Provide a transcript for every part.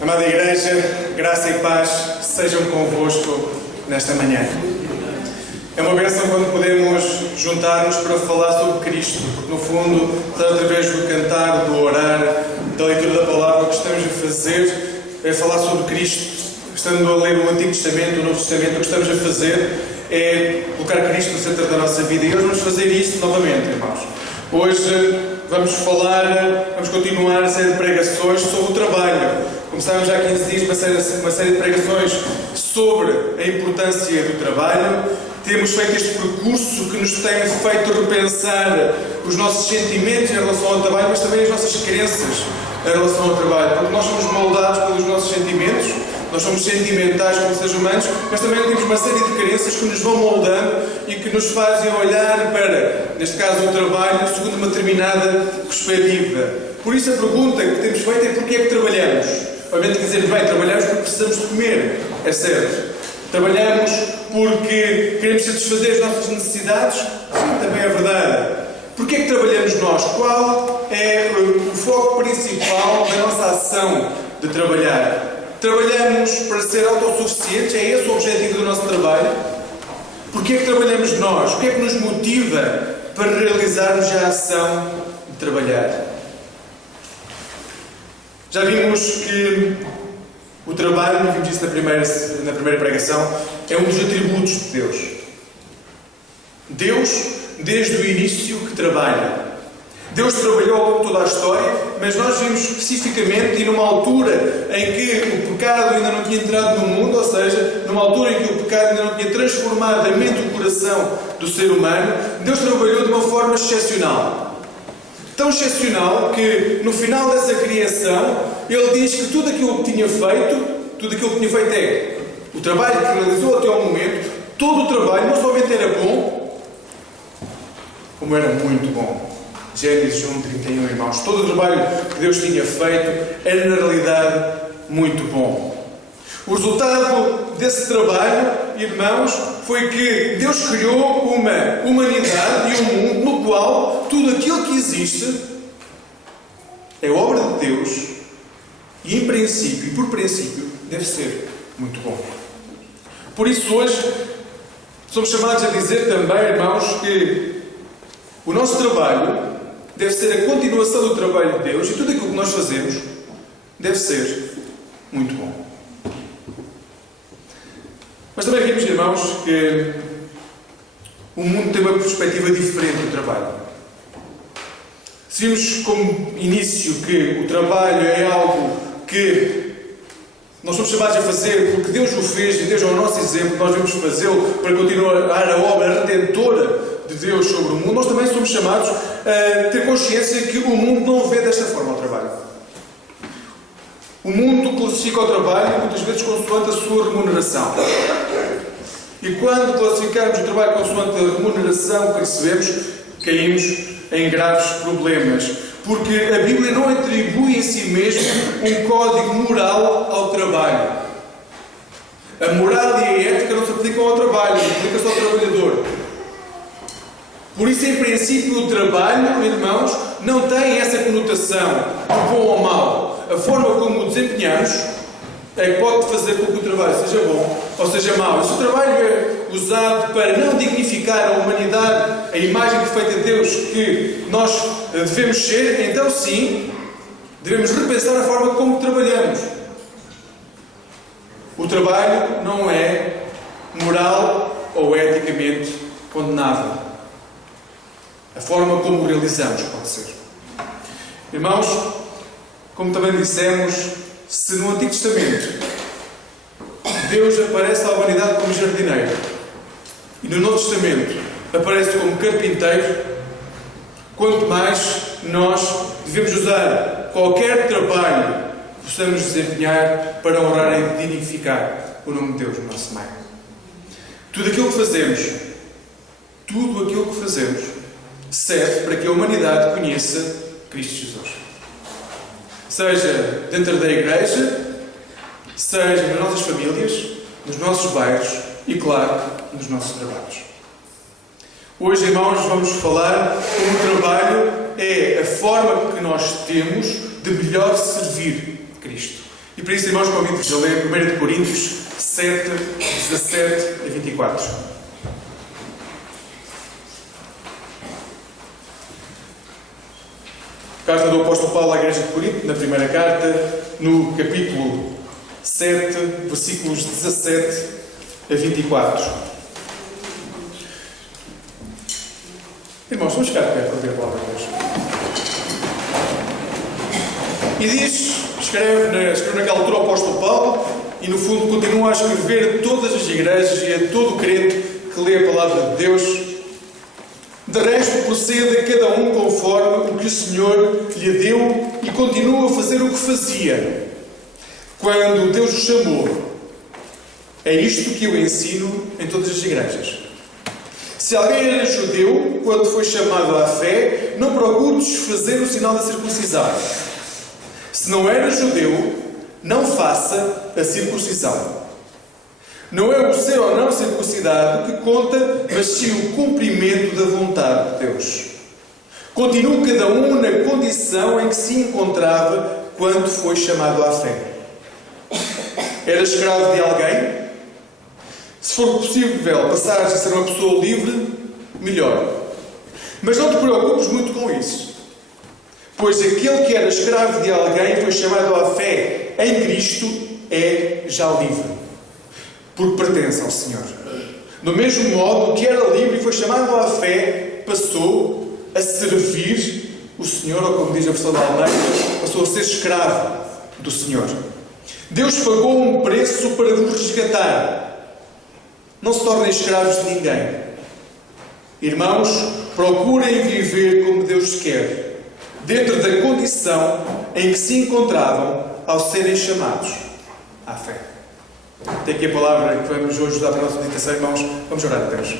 Amada Igreja, graça e paz sejam convosco nesta manhã. É uma bênção quando podemos juntar-nos para falar sobre Cristo, porque no fundo, através do cantar, do orar, da leitura da palavra, o que estamos a fazer é falar sobre Cristo. Estando a ler o Antigo Testamento, o Novo Testamento, o que estamos a fazer é colocar Cristo no centro da nossa vida. E hoje vamos fazer isso novamente, irmãos. Hoje vamos continuar a série de pregações sobre o trabalho. Começámos já há 15 dias uma série de pregações sobre a importância do trabalho. Temos feito este percurso que nos tem feito repensar os nossos sentimentos em relação ao trabalho, mas também as nossas crenças em relação ao trabalho. Porque nós somos moldados pelos nossos sentimentos, nós somos sentimentais como seres humanos, mas também temos uma série de crenças que nos vão moldando e que nos fazem olhar para, neste caso, o trabalho, segundo uma determinada perspectiva. Por isso a pergunta que temos feito é: porquê é que trabalhamos? Obviamente dizemos, bem, trabalhamos porque precisamos de comer, é certo. Trabalhamos porque queremos satisfazer as nossas necessidades? Sim, também é verdade. Porquê é que trabalhamos nós? Qual é o foco principal da nossa ação de trabalhar? Trabalhamos para ser autossuficientes? É esse o objetivo do nosso trabalho? Porquê é que trabalhamos nós? O que é que nos motiva para realizarmos a ação de trabalhar? Já vimos que o trabalho, vimos isso na primeira pregação, é um dos atributos de Deus. Deus, desde o início, que trabalha. Deus trabalhou ao longo de toda a história, mas nós vimos especificamente e numa altura em que o pecado ainda não tinha entrado no mundo, ou seja, numa altura em que o pecado ainda não tinha transformado a mente e o coração do ser humano, Deus trabalhou de uma forma excepcional. Tão excepcional que no final dessa criação Ele diz que tudo aquilo que tinha feito é o trabalho que realizou até ao momento, todo o trabalho não somente era bom, como era muito bom. Gênesis 1:31, irmãos. Todo o trabalho que Deus tinha feito era, na realidade, muito bom. O resultado desse trabalho, irmãos, foi que Deus criou uma humanidade e um mundo no qual tudo aquilo que existe é obra de Deus e, em princípio, e por princípio, deve ser muito bom. Por isso, hoje, somos chamados a dizer também, irmãos, que o nosso trabalho deve ser a continuação do trabalho de Deus e tudo aquilo que nós fazemos deve ser muito bom. Mas também vimos, irmãos, que o mundo tem uma perspectiva diferente do trabalho. Se vimos como início que o trabalho é algo que nós somos chamados a fazer porque Deus o fez e Deus é o nosso exemplo, nós devemos fazê-lo para continuar a obra redentora de Deus sobre o mundo, nós também somos chamados a ter consciência que o mundo não vê desta forma o trabalho. O mundo classifica o trabalho muitas vezes consoante a sua remuneração. E quando classificarmos o trabalho consoante a remuneração que recebemos, caímos em graves problemas. Porque a Bíblia não atribui em si mesmo um código moral ao trabalho. A moral e a ética não se aplicam ao trabalho, aplica-se ao trabalhador. Por isso, em princípio, o trabalho, irmãos, não tem essa conotação de bom ou mau. A forma como o desempenhamos é que pode fazer com que o trabalho seja bom ou seja mau. E se o trabalho é usado para não dignificar a humanidade, a imagem perfeita de Deus que nós devemos ser, então sim, devemos repensar a forma como trabalhamos. O trabalho não é moral ou eticamente condenável. A forma como o realizamos pode ser. Irmãos, como também dissemos, se no Antigo Testamento Deus aparece à humanidade como jardineiro e no Novo Testamento aparece como carpinteiro, quanto mais nós devemos usar qualquer trabalho que possamos desempenhar para honrar e dignificar o nome de Deus no nosso meio. Tudo aquilo que fazemos serve para que a humanidade conheça Cristo Jesus. Seja dentro da igreja, seja nas nossas famílias, nos nossos bairros e, claro, nos nossos trabalhos. Hoje, irmãos, vamos falar como o trabalho é a forma que nós temos de melhor servir Cristo. E por isso, irmãos, convido-vos a ler 1 Coríntios 7, 17 a 24. Carta do apóstolo Paulo à igreja de Corinto, na primeira carta, no capítulo 7, versículos 17 a 24. Irmãos, vamos ficar de pé para ouvir a palavra de Deus. E diz, escreve naquela altura o apóstolo Paulo, e no fundo continua a escrever a todas as igrejas e a todo o crente que lê a palavra de Deus. De resto, procede cada um conforme o que o Senhor lhe deu e continua a fazer o que fazia quando Deus o chamou. É isto que eu ensino em todas as igrejas. Se alguém era judeu, quando foi chamado à fé, não procure desfazer o sinal da circuncisão. Se não era judeu, não faça a circuncisão. Não é o ser ou não circuncidado que conta, mas sim o cumprimento da vontade de Deus. Continua cada um na condição em que se encontrava quando foi chamado à fé. Era escravo de alguém? Se for possível passar a ser uma pessoa livre, melhor. Mas não te preocupes muito com isso. Pois aquele que era escravo de alguém foi chamado à fé em Cristo é já livre, porque pertence ao Senhor. Do mesmo modo, o que era livre e foi chamado à fé, passou a servir o Senhor, ou como diz a versão da Almeida, passou a ser escravo do Senhor. Deus pagou um preço para vos resgatar. Não se tornem escravos de ninguém. Irmãos, procurem viver como Deus quer, dentro da condição em que se encontravam ao serem chamados à fé. Tem aqui a palavra que vamos hoje dar para a nossa meditação, irmãos. Vamos orar a Deus.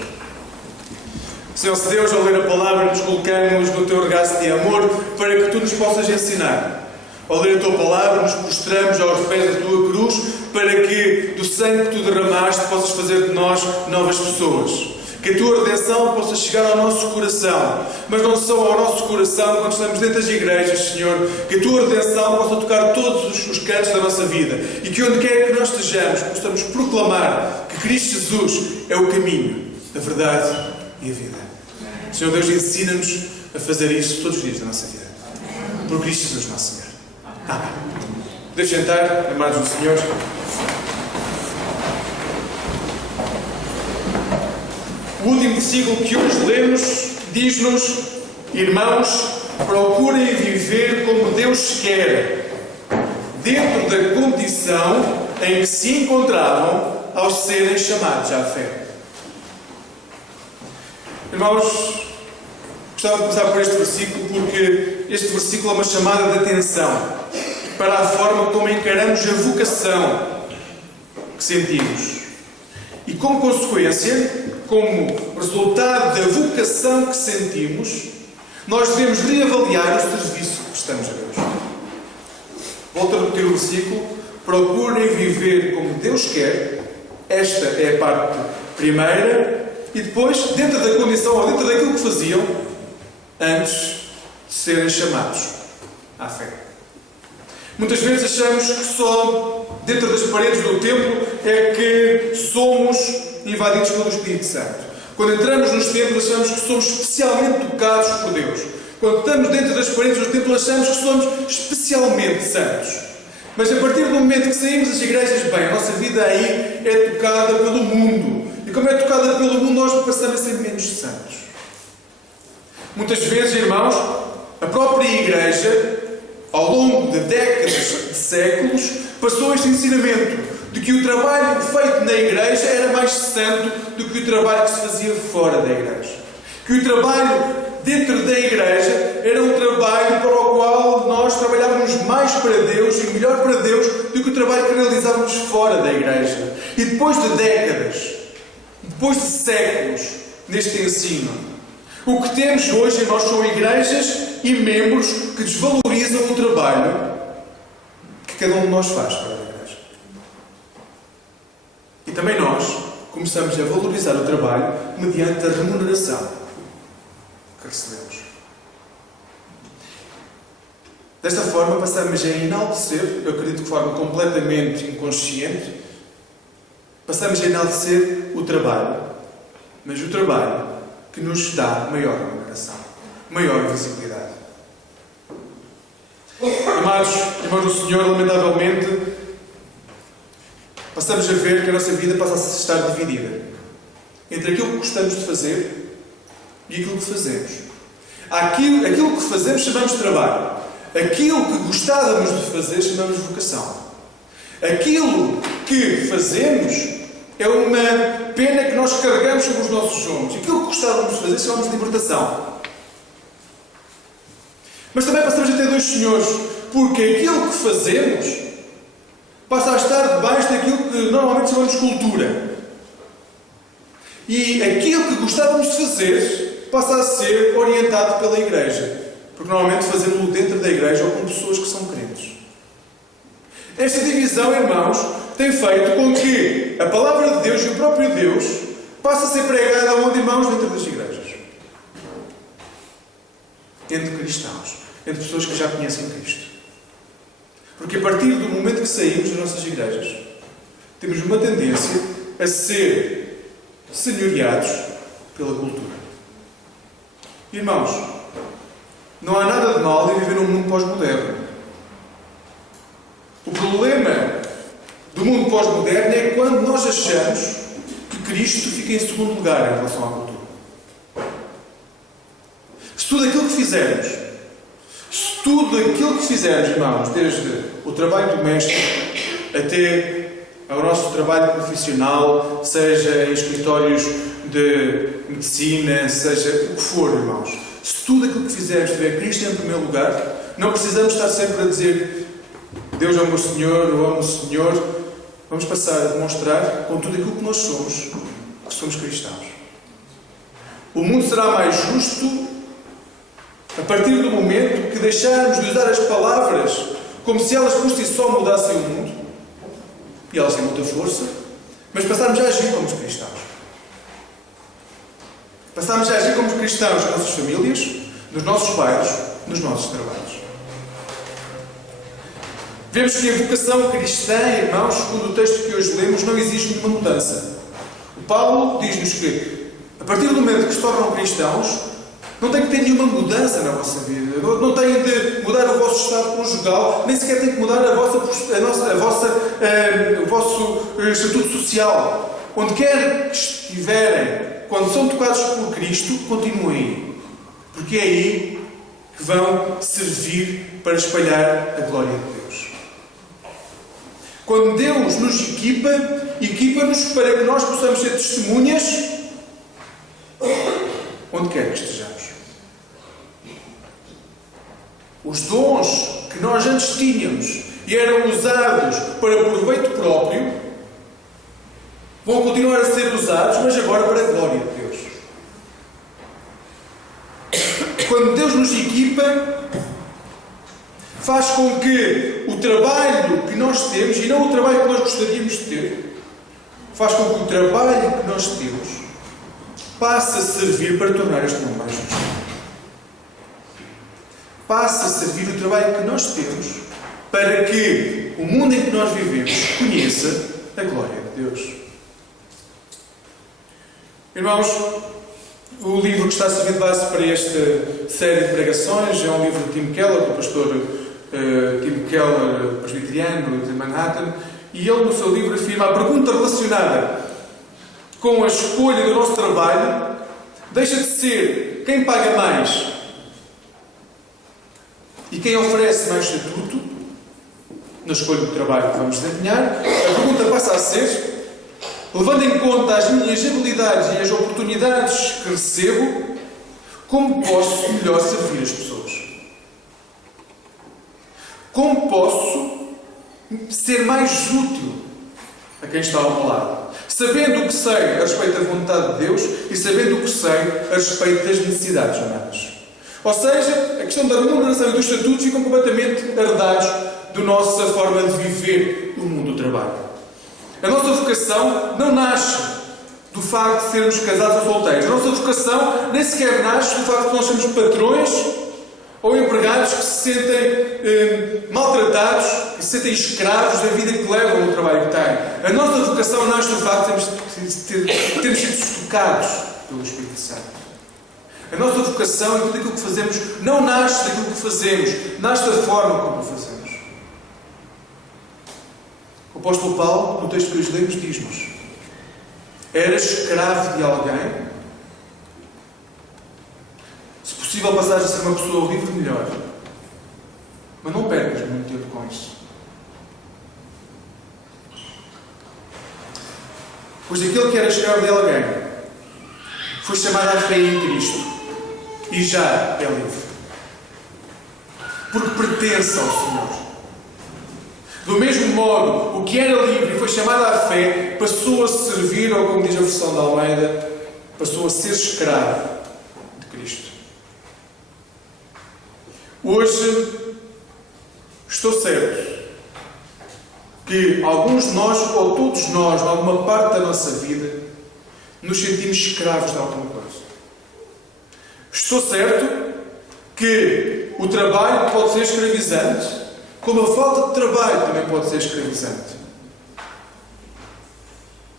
Senhor, se Deus, ao ler a palavra, nos colocamos no teu regaço de amor para que tu nos possas ensinar. Ao ler a tua palavra, nos prostramos aos pés da tua cruz para que do sangue que tu derramaste possas fazer de nós novas pessoas. Que a tua redenção possa chegar ao nosso coração, mas não só ao nosso coração quando estamos dentro das igrejas, Senhor. Que a tua redenção possa tocar todos os cantos da nossa vida e que onde quer que nós estejamos possamos proclamar que Cristo Jesus é o caminho, a verdade e a vida. Senhor Deus, ensina-nos a fazer isso todos os dias da nossa vida. Por Cristo Jesus, nosso Senhor. Amém. Podemos sentar, amados do Senhor. O último versículo que hoje lemos diz-nos: irmãos, procurem viver como Deus quer, dentro da condição em que se encontravam ao serem chamados à fé. Irmãos, gostava de começar por este versículo porque este versículo é uma chamada de atenção para a forma como encaramos a vocação que sentimos. E como consequência, como resultado da vocação que sentimos, nós devemos reavaliar o serviço que prestamos a Deus. Volto a repetir o versículo: procurem viver como Deus quer. Esta é a parte primeira. E depois, dentro da condição ou dentro daquilo que faziam antes de serem chamados à fé. Muitas vezes achamos que só dentro das paredes do templo é que somos invadidos pelo Espírito Santo. Quando entramos nos templos, achamos que somos especialmente tocados por Deus. Quando estamos dentro das paredes do templo, achamos que somos especialmente santos. Mas a partir do momento que saímos das igrejas, bem, a nossa vida aí é tocada pelo mundo. E como é tocada pelo mundo, nós passamos a ser menos santos. Muitas vezes, irmãos, a própria igreja, ao longo de décadas, de séculos, passou este ensinamento de que o trabalho feito na igreja era mais santo do que o trabalho que se fazia fora da igreja. Que o trabalho dentro da igreja era um trabalho para o qual nós trabalhávamos mais para Deus e melhor para Deus do que o trabalho que realizávamos fora da igreja. E depois de décadas, depois de séculos neste ensino, o que temos hoje, irmãos, são igrejas e membros que desvalorizam o trabalho que cada um de nós faz para a igreja. E também nós começamos a valorizar o trabalho mediante a remuneração que recebemos. Desta forma, passamos a enaltecer, eu acredito de forma completamente inconsciente, passamos a enaltecer o trabalho, mas o trabalho que nos dá maior remuneração, maior visibilidade. Amados irmãos do Senhor, lamentavelmente, passamos a ver que a nossa vida passa a estar dividida entre aquilo que gostamos de fazer e aquilo que fazemos. Aquilo que fazemos chamamos de trabalho. Aquilo que gostávamos de fazer chamamos de vocação. Aquilo que fazemos é uma pena que nós carregamos sobre os nossos ombros. Aquilo que gostávamos de fazer chamamos de libertação. Mas também passamos a ter dois senhores, porque aquilo que fazemos passa a estar debaixo daquilo que normalmente chamamos de cultura. E aquilo que gostávamos de fazer passa a ser orientado pela Igreja. Porque normalmente fazemos-lo dentro da Igreja ou com pessoas que são crentes. Esta divisão, irmãos, tem feito com que a palavra de Deus e o próprio Deus passe a ser pregada onde, irmãos, dentro das igrejas. Entre cristãos. Entre pessoas que já conhecem Cristo. Porque a partir do momento que saímos das nossas igrejas, temos uma tendência a ser senhoreados pela cultura. Irmãos, não há nada de mal em viver num mundo pós-moderno. O problema do mundo pós-moderno é quando nós achamos que Cristo fica em segundo lugar em relação à cultura. Se tudo aquilo que fizermos, irmãos, desde o trabalho doméstico até ao nosso trabalho profissional, seja em escritórios de medicina, seja o que for, irmãos, se tudo aquilo que fizermos tiver Cristo em primeiro lugar, não precisamos estar sempre a dizer Deus é o meu Senhor, eu amo o Senhor. Vamos passar a demonstrar com tudo aquilo que nós somos, que somos cristãos. O mundo será mais justo a partir do momento que deixarmos de usar as palavras como se elas por si só mudassem o mundo, e elas têm muita força, mas passarmos a agir como cristãos. Passarmos a agir como cristãos nas nossas famílias, nos nossos bairros, nos nossos trabalhos. Vemos que a vocação cristã, irmãos, segundo o texto que hoje lemos, não exige nenhuma mudança. O Paulo diz-nos que, a partir do momento que se tornam cristãos, não tem que ter nenhuma mudança na vossa vida. Não têm de mudar o vosso estado conjugal, nem sequer têm que mudar o vosso estatuto social. Onde quer que estiverem, quando são tocados por Cristo, continuem aí. Porque é aí que vão servir para espalhar a glória de Deus. Quando Deus nos equipa-nos para que nós possamos ser testemunhas onde quer que estejamos. Os dons que nós antes tínhamos e eram usados para proveito próprio vão continuar a ser usados, mas agora para a glória de Deus. Quando Deus nos equipa, faz com que o trabalho que nós temos, e não o trabalho que nós gostaríamos de ter, faz com que o trabalho que nós temos passe a servir para tornar este mundo mais justo. Passe a servir o trabalho que nós temos para que o mundo em que nós vivemos conheça a glória de Deus. Irmãos, o livro que está a servir de base para esta série de pregações é um livro de Tim Keller, do pastor Tim Keller, presbiteriano de Manhattan, e ele no seu livro afirma: a pergunta relacionada com a escolha do nosso trabalho deixa de ser quem paga mais e quem oferece mais estatuto na escolha do trabalho que vamos desempenhar. A pergunta passa a ser: levando em conta as minhas habilidades e as oportunidades que recebo, como posso melhor servir as pessoas? Como posso ser mais útil a quem está ao meu lado? Sabendo o que sei a respeito da vontade de Deus e sabendo o que sei a respeito das necessidades humanas. Ou seja, a questão da remuneração e dos estatutos ficam completamente herdados da nossa forma de viver no mundo do trabalho. A nossa vocação não nasce do facto de sermos casados ou solteiros. A nossa vocação nem sequer nasce do facto de nós sermos patrões Ou empregados que se sentem maltratados e se sentem escravos da vida que levam no trabalho que têm. A nossa vocação nasce do facto de termos sido tocados pelo Espírito Santo. A nossa vocação e tudo aquilo que fazemos não nasce daquilo que fazemos, nasce da forma como o fazemos. O apóstolo Paulo, no texto que hoje lemos, diz-nos: eras escravo de alguém? Se possível passares a ser uma pessoa livre, melhor. Mas não percas muito tempo com isso. Pois aquele que era escravo de alguém foi chamado à fé em Cristo e já é livre. Porque pertence ao Senhor. Do mesmo modo, o que era livre e foi chamado à fé passou a servir, ou como diz a versão da Almeida, passou a ser escravo de Cristo. Hoje, estou certo que alguns de nós, ou todos nós, em alguma parte da nossa vida, nos sentimos escravos de alguma coisa. Estou certo que o trabalho pode ser escravizante, como a falta de trabalho também pode ser escravizante.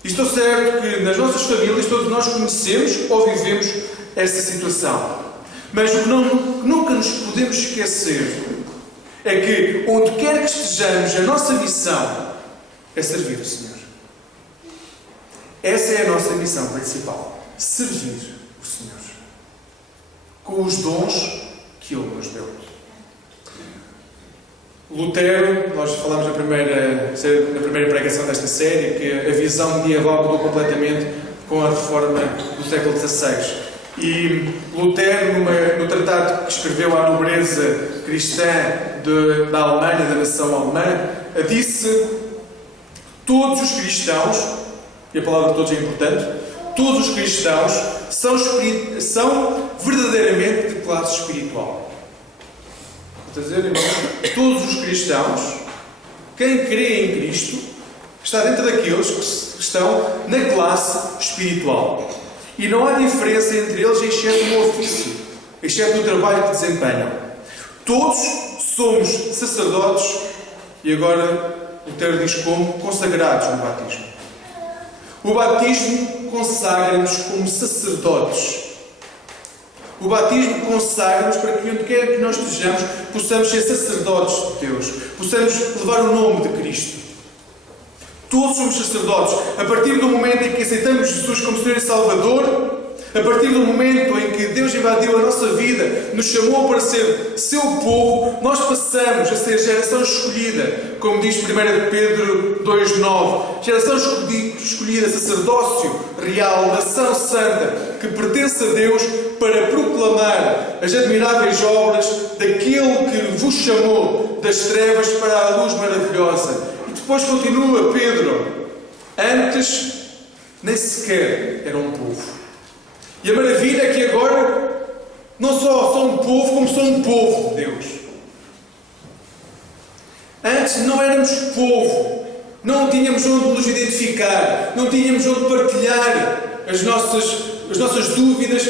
E estou certo que nas nossas famílias todos nós conhecemos ou vivemos essa situação. Mas o que nunca nos podemos esquecer é que, onde quer que estejamos, a nossa missão é servir o Senhor. Essa é a nossa missão principal. Servir o Senhor. Com os dons que Ele nos deu. Lutero, nós falámos na primeira pregação desta série, que a visão medieval mudou completamente com a reforma do século XVI. E Lutero, no tratado que escreveu à nobreza cristã da Alemanha, da nação alemã, disse: todos os cristãos, e a palavra todos é importante, todos os cristãos são verdadeiramente de classe espiritual. Estou a dizer, irmão, todos os cristãos, quem crê em Cristo, está dentro daqueles que estão na classe espiritual. E não há diferença entre eles, exceto no ofício, exceto no trabalho que desempenham. Todos somos sacerdotes, e agora Lutero diz como, consagrados no batismo. O batismo consagra-nos como sacerdotes. O batismo consagra-nos para que, onde quer que nós estejamos, possamos ser sacerdotes de Deus, possamos levar o nome de Cristo. Todos somos sacerdotes. A partir do momento em que aceitamos Jesus como Senhor e Salvador, a partir do momento em que Deus invadiu a nossa vida, nos chamou para ser seu povo, nós passamos a ser geração escolhida, como diz 1 Pedro 2,9. Geração escolhida, sacerdócio real, nação santa, que pertence a Deus, para proclamar as admiráveis obras daquele que vos chamou das trevas para a luz maravilhosa. E depois continua Pedro: antes nem sequer era um povo. E a maravilha é que agora não só são um povo, como são um povo de Deus. Antes não éramos povo, não tínhamos onde nos identificar, não tínhamos onde partilhar as nossas dúvidas,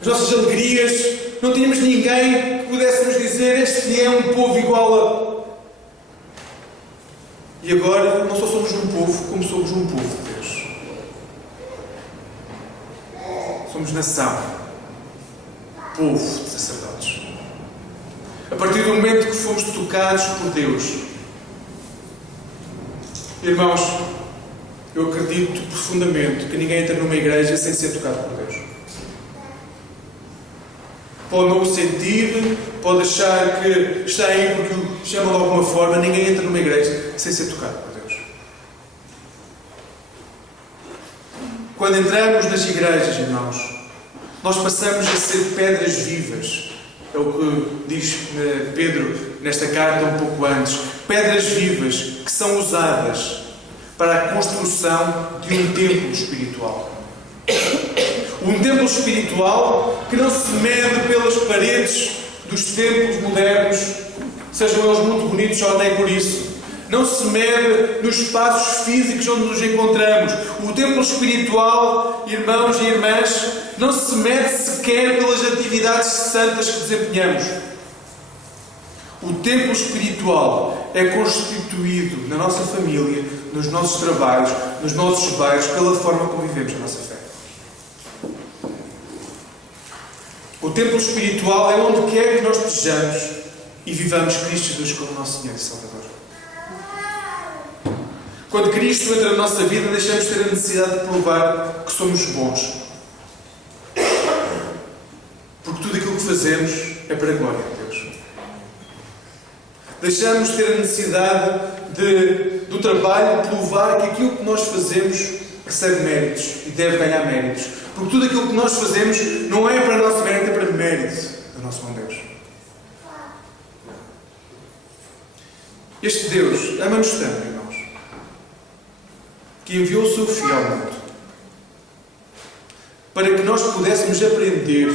as nossas alegrias, não tínhamos ninguém que pudéssemos dizer: este é um povo igual a... E agora não só somos um povo, como somos um povo de Deus. Somos nação, povo de sacerdotes. A partir do momento que fomos tocados por Deus, irmãos, eu acredito profundamente que ninguém entra numa igreja sem ser tocado por Deus. Pode não o sentir, pode achar que está aí porque o chama de alguma forma. Ninguém entra numa igreja sem ser tocado por Deus. Quando entramos nas igrejas, irmãos, nós passamos a ser pedras vivas. É o que diz Pedro nesta carta um pouco antes. Pedras vivas que são usadas para a construção de um templo espiritual. Um templo espiritual que não se mede pelas paredes dos templos modernos, sejam eles muito bonitos ou nem por isso. Não se mede nos espaços físicos onde nos encontramos. O templo espiritual, irmãos e irmãs, não se mede sequer pelas atividades santas que desempenhamos. O templo espiritual é constituído na nossa família, nos nossos trabalhos, nos nossos bairros, pela forma como vivemos a nossa fé. O templo espiritual é onde quer que nós estejamos e vivamos Cristo Jesus como nosso Senhor e Salvador. Quando Cristo entra na nossa vida, deixamos de ter a necessidade de provar que somos bons. Porque tudo aquilo que fazemos é para a glória de Deus. Deixamos de ter a necessidade do trabalho de provar que aquilo que nós fazemos recebe méritos e deve ganhar méritos. Porque tudo aquilo que nós fazemos não é para nosso mérito, é para mérito do nosso bom Deus. Este Deus ama-nos tanto, irmãos, que enviou o seu Filho ao mundo para que nós pudéssemos aprender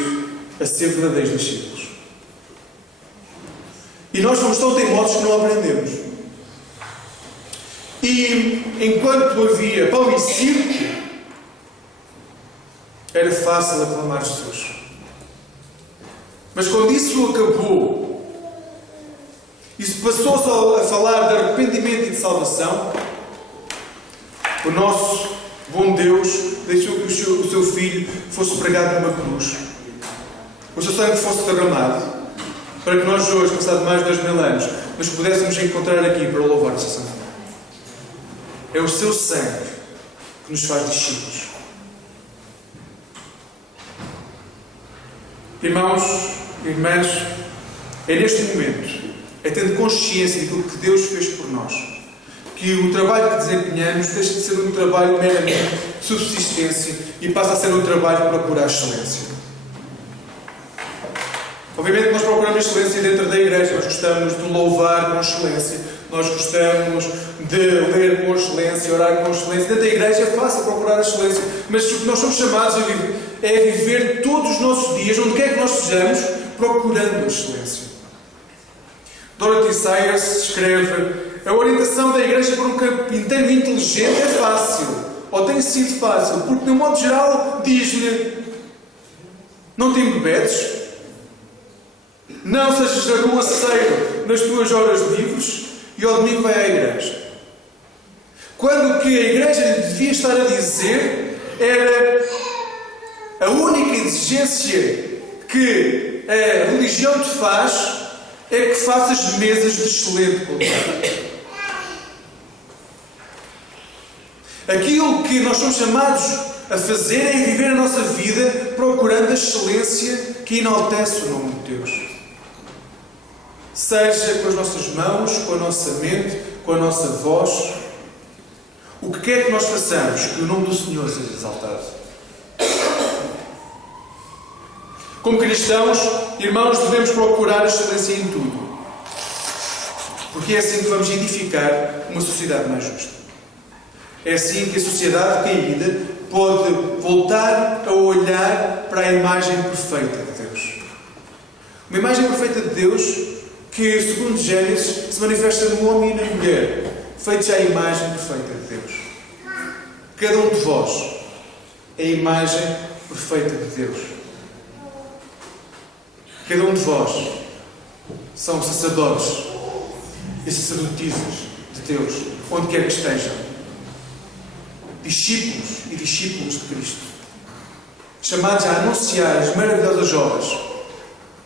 a ser verdadeiros discípulos. E nós somos tão teimosos que não aprendemos. E enquanto havia pão e circo, era fácil aclamar Jesus. Mas quando isso acabou, e se passou a falar de arrependimento e de salvação, o nosso bom Deus deixou que o seu Filho fosse pregado numa cruz. O seu sangue fosse derramado, para que nós hoje, passado mais de 2000 anos, nos pudéssemos encontrar aqui para louvar o seu sangue. É o seu sangue que nos faz discípulos. Irmãos, irmãs, é neste momento, é tendo consciência daquilo que Deus fez por nós, que o trabalho que desempenhamos deixa de ser um trabalho meramente de subsistência e passa a ser um trabalho para procurar excelência. Obviamente nós procuramos excelência dentro da igreja, nós gostamos de louvar com excelência, nós gostamos de ler com excelência, orar com excelência. Dentro da igreja é fácil procurar a excelência, mas o que nós somos chamados a viver é viver todos os nossos dias, onde quer que nós estejamos, procurando a excelência. Dorothy Sayers escreve: a orientação da igreja para um carpinteiro inteligente é fácil, ou tem sido fácil, porque, de um modo geral, diz-lhe: não te embebedes, não sejas arruaceiro nas tuas horas livres e ao domingo vai à igreja. Quando o que a igreja lhe devia estar a dizer era: a única exigência que a religião te faz é que faças mesas de excelente qualidade. Aquilo que nós somos chamados a fazer é viver a nossa vida procurando a excelência que enaltece o nome de Deus. Seja com as nossas mãos, com a nossa mente, com a nossa voz, o que quer que nós façamos, que o nome do Senhor seja exaltado. Como cristãos, irmãos, devemos procurar a excelência em tudo, porque é assim que vamos edificar uma sociedade mais justa. É assim que a sociedade caída pode voltar a olhar para a imagem perfeita de Deus. Uma imagem perfeita de Deus que, segundo Gênesis, se manifesta no homem e na mulher, feitos à imagem perfeita de Deus. Cada um de vós é a imagem perfeita de Deus. Cada um de vós são sacerdotes e sacerdotisas de Deus, onde quer que estejam. Discípulos e discípulos de Cristo, chamados a anunciar as maravilhosas obras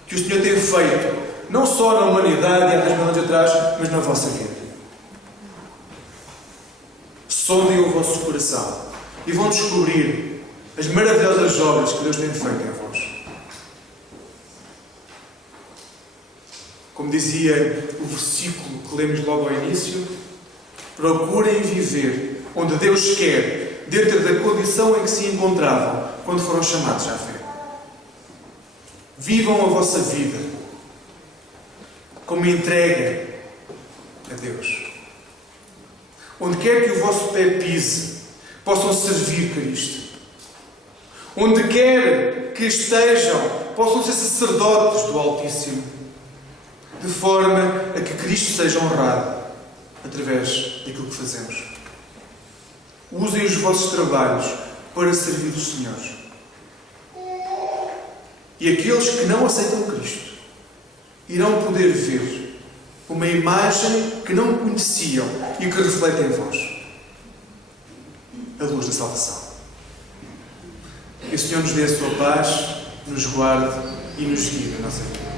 que o Senhor tem feito, não só na humanidade há 10 mil anos atrás, mas na vossa vida. Sondem o vosso coração e vão descobrir as maravilhosas obras que Deus tem feito em vós. Como dizia o versículo que lemos logo ao início, procurem viver onde Deus quer, dentro da condição em que se encontravam quando foram chamados à fé. Vivam a vossa vida como entrega a Deus. Onde quer que o vosso pé pise, possam servir Cristo. Onde quer que estejam, possam ser sacerdotes do Altíssimo, de forma a que Cristo seja honrado através daquilo que fazemos. Usem os vossos trabalhos para servir o Senhor. E aqueles que não aceitam Cristo irão poder ver uma imagem que não conheciam e que reflete em vós a luz da salvação. Que o Senhor nos dê a sua paz, nos guarde e nos guie na nossa vida.